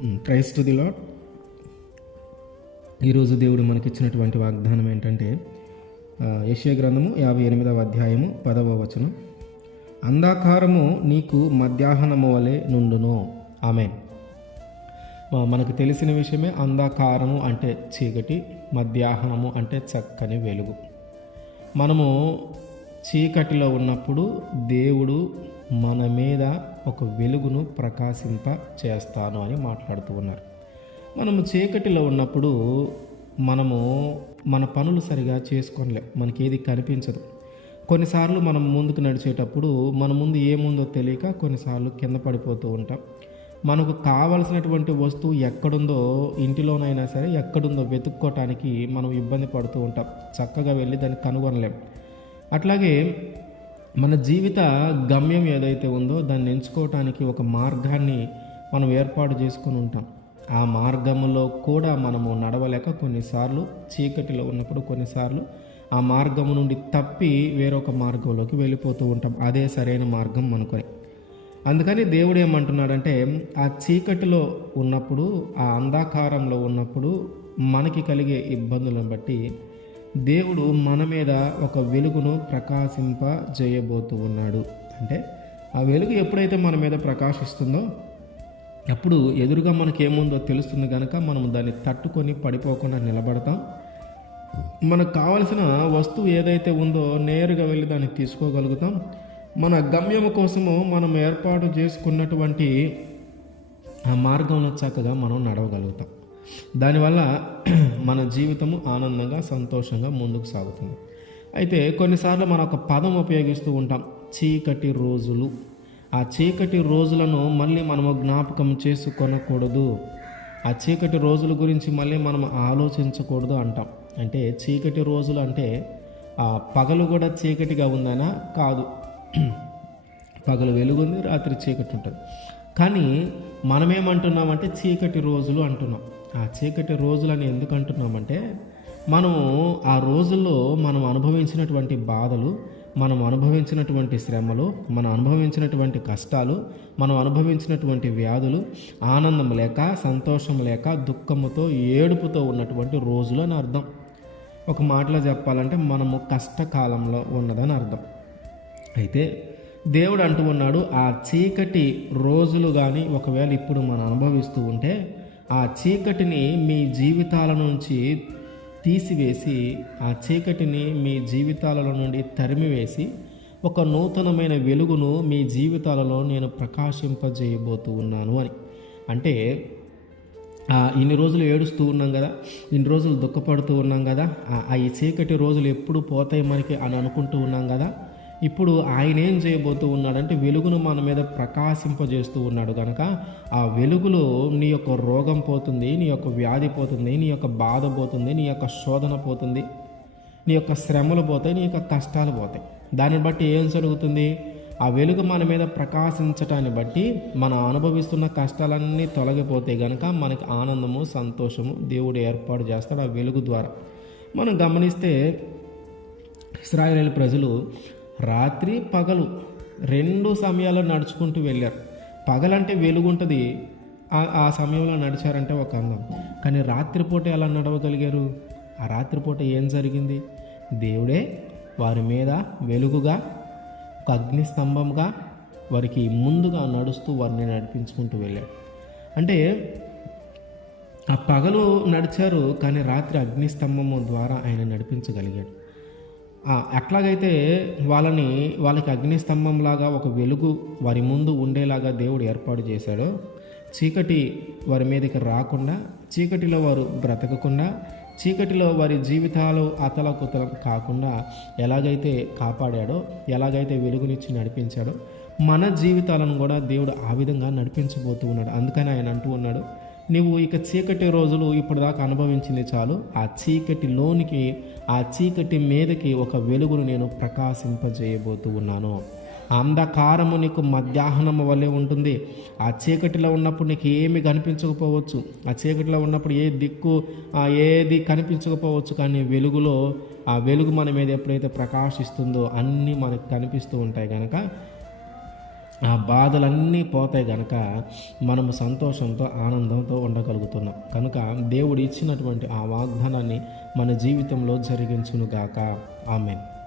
Praise to the lord. ఈరోజు దేవుడు మనకిచ్చినటువంటి వాగ్దానం ఏంటంటే యెషయా గ్రంథము 58వ అధ్యాయము 10వ వచనం. అంధకారము నీకు మధ్యాహ్నము వలె నుండును. ఆమేన్. మనకు తెలిసిన విషయమే, అంధకారము అంటే చీకటి, మధ్యాహ్నము అంటే చక్కని వెలుగు. మనము చీకటిలో ఉన్నప్పుడు దేవుడు మన మీద ఒక వెలుగును ప్రకాశింప చేస్తాను అని మాట్లాడుతూ ఉన్నారు. మనము చీకటిలో ఉన్నప్పుడు మనము మన పనులు సరిగా చేసుకోలేం, మనకేది కనిపించదు. కొన్నిసార్లు మనం ముందుకు నడిచేటప్పుడు మన ముందు ఏముందో తెలియక కొన్నిసార్లు కింద పడిపోతూ ఉంటాం. మనకు కావలసినటువంటి వస్తువు ఎక్కడుందో, ఇంటిలోనైనా సరే ఎక్కడుందో వెతుక్కోవటానికి మనం ఇబ్బంది పడుతూ ఉంటాం. చక్కగా వెళ్ళి దాన్ని కనుగొనలేం. అట్లాగే మన జీవిత గమ్యం ఏదైతే ఉందో దాన్ని ఎంచుకోవటానికి ఒక మార్గాన్ని మనం ఏర్పాటు చేసుకుని ఉంటాం. ఆ మార్గంలో కూడా మనము నడవలేక కొన్నిసార్లు చీకటిలో ఉన్నప్పుడు కొన్నిసార్లు ఆ మార్గము నుండి తప్పి వేరొక మార్గంలోకి వెళ్ళిపోతూ ఉంటాం, అదే సరైన మార్గం అనుకొని. అందుకని దేవుడు ఏమంటున్నాడంటే, ఆ చీకటిలో ఉన్నప్పుడు, ఆ అంధకారంలో ఉన్నప్పుడు మనకి కలిగే ఇబ్బందులను బట్టి దేవుడు మన మీద ఒక వెలుగును ప్రకాశింప చేయబోతూ ఉన్నాడు. అంటే ఆ వెలుగు ఎప్పుడైతే మన మీద ప్రకాశిస్తుందో అప్పుడు ఎదురుగా మనకేముందో తెలుస్తుంది కనుక మనం దాన్ని తట్టుకొని పడిపోకుండా నిలబడతాం. మనకు కావలసిన వస్తువు ఏదైతే ఉందో నేరుగా వెళ్ళి దాన్ని తీసుకోగలుగుతాం. మన గమ్యము కోసము మనం ఏర్పాటు చేసుకున్నటువంటి ఆ మార్గంలో చక్కగా మనం నడవగలుగుతాం. దానివల్ల మన జీవితము ఆనందంగా సంతోషంగా ముందుకు సాగుతుంది. అయితే కొన్నిసార్లు మనం ఒక పదం ఉపయోగిస్తూ ఉంటాం, చీకటి రోజులు. ఆ చీకటి రోజులను మళ్ళీ మనము జ్ఞాపకం చేసుకొనకూడదు, ఆ చీకటి రోజుల గురించి మళ్ళీ మనం ఆలోచించకూడదు అంటాం. అంటే చీకటి రోజులు అంటే ఆ పగలు కూడా చీకటిగా ఉందనా? కాదు, పగలు వెలుగుంది, రాత్రి చీకటి ఉంటుంది. కానీ మనమేమంటున్నామంటే చీకటి రోజులు అంటున్నాం. ఆ చీకటి రోజులని ఎందుకు అంటున్నామంటే, మనము ఆ రోజుల్లో మనం అనుభవించినటువంటి బాధలు, మనం అనుభవించినటువంటి శ్రమలు, మనం అనుభవించినటువంటి కష్టాలు, మనం అనుభవించినటువంటి వ్యాధులు, ఆనందం లేక, సంతోషం లేక, దుఃఖముతో, ఏడుపుతో ఉన్నటువంటి రోజులు అని అర్థం. ఒక మాటలో చెప్పాలంటే మనము కష్టకాలంలో ఉన్నదని అర్థం. అయితే దేవుడు అంటూ ఉన్నాడు, ఆ చీకటి రోజులు కానీ ఒకవేళ ఇప్పుడు మనం అనుభవిస్తూ ఉంటే ఆ చీకటిని మీ జీవితాల నుంచి తీసివేసి, ఆ చీకటిని మీ జీవితాలలో నుండి తరిమివేసి ఒక నూతనమైన వెలుగును మీ జీవితాలలో నేను ప్రకాశింపజేయబోతూ ఉన్నాను అని. అంటే ఇన్ని రోజులు ఏడుస్తూ ఉన్నాం కదా, ఇన్ని రోజులు దుఃఖపడుతూ ఉన్నాం కదా, ఈ చీకటి రోజులు ఎప్పుడు పోతాయి మనకి అని అనుకుంటూ ఉన్నాం కదా. ఇప్పుడు ఆయన ఏం చేయబోతూ ఉన్నాడంటే వెలుగును మన మీద ప్రకాశింపజేస్తూ ఉన్నాడు కనుక ఆ వెలుగులో నీ యొక్క రోగం పోతుంది, నీ యొక్క వ్యాధి పోతుంది, నీ యొక్క బాధ పోతుంది, నీ యొక్క శోధన పోతుంది, నీ యొక్క శ్రమలు పోతాయి, నీ యొక్క కష్టాలు పోతాయి. దాన్ని బట్టి ఏం జరుగుతుంది? ఆ వెలుగు మన మీద ప్రకాశించటాన్ని బట్టి మనం అనుభవిస్తున్న కష్టాలన్నీ తొలగిపోతాయి కనుక మనకి ఆనందము, సంతోషము దేవుడు ఏర్పాటు చేస్తాడు ఆ వెలుగు ద్వారా. మనం గమనిస్తే ఇశ్రాయేలు ప్రజలు రాత్రి పగలు రెండు సమయాల్లో నడుచుకుంటూ వెళ్ళారు. పగలంటే వెలుగుంటుంది, ఆ సమయంలో నడిచారంటే ఒక అందం. కానీ రాత్రిపూట ఎలా నడవగలిగారు? ఆ రాత్రిపూట ఏం జరిగింది? దేవుడే వారి మీద వెలుగుగా, ఒక అగ్నిస్తంభంగా వారికి ముందుగా నడుస్తూ వారిని నడిపించుకుంటూ వెళ్ళాడు. అంటే ఆ పగలు నడిచారు కానీ రాత్రి అగ్నిస్తంభము ద్వారా ఆయన నడిపించగలిగాడు. ఎట్లాగైతే వాళ్ళకి అగ్నిస్తంభంలాగా ఒక వెలుగు వారి ముందు ఉండేలాగా దేవుడు ఏర్పాటు చేశాడో, చీకటి వారి మీదకి రాకుండా, చీకటిలో వారు బ్రతకకుండా, చీకటిలో వారి జీవితాలు అతలకుతలం కాకుండా ఎలాగైతే కాపాడాడో, ఎలాగైతే వెలుగునిచ్చి నడిపించాడో మన జీవితాలను కూడా దేవుడు ఆ విధంగా నడిపించబోతూ ఉన్నాడు. అందుకని ఆయన అంటూ ఉన్నాడు, నువ్వు ఇక చీకటి రోజులు ఇప్పటిదాకా అనుభవించింది చాలు, ఆ చీకటిలోనికి, ఆ చీకటి మీదకి ఒక వెలుగును నేను ప్రకాశింపజేయబోతూ ఉన్నాను. అంధకారము నీకు మధ్యాహ్నం వల్లే ఉంటుంది. ఆ చీకటిలో ఉన్నప్పుడు నీకు ఏమి కనిపించకపోవచ్చు, ఆ చీకటిలో ఉన్నప్పుడు ఏది కనిపించకపోవచ్చు, కానీ వెలుగులో ఆ వెలుగు మన మీద ఎప్పుడైతే ప్రకాశిస్తుందో అన్నీ మనకు కనిపిస్తూ ఉంటాయి కనుక ఆ బాధలన్నీ పోతాయి గనక మనము సంతోషంతో ఆనందంతో ఉండగలుగుతున్నాం. కనుక దేవుడు ఇచ్చినటువంటి ఆ వాగ్దానాన్ని మన జీవితంలో జరిగించునుగాక. ఆమేన్.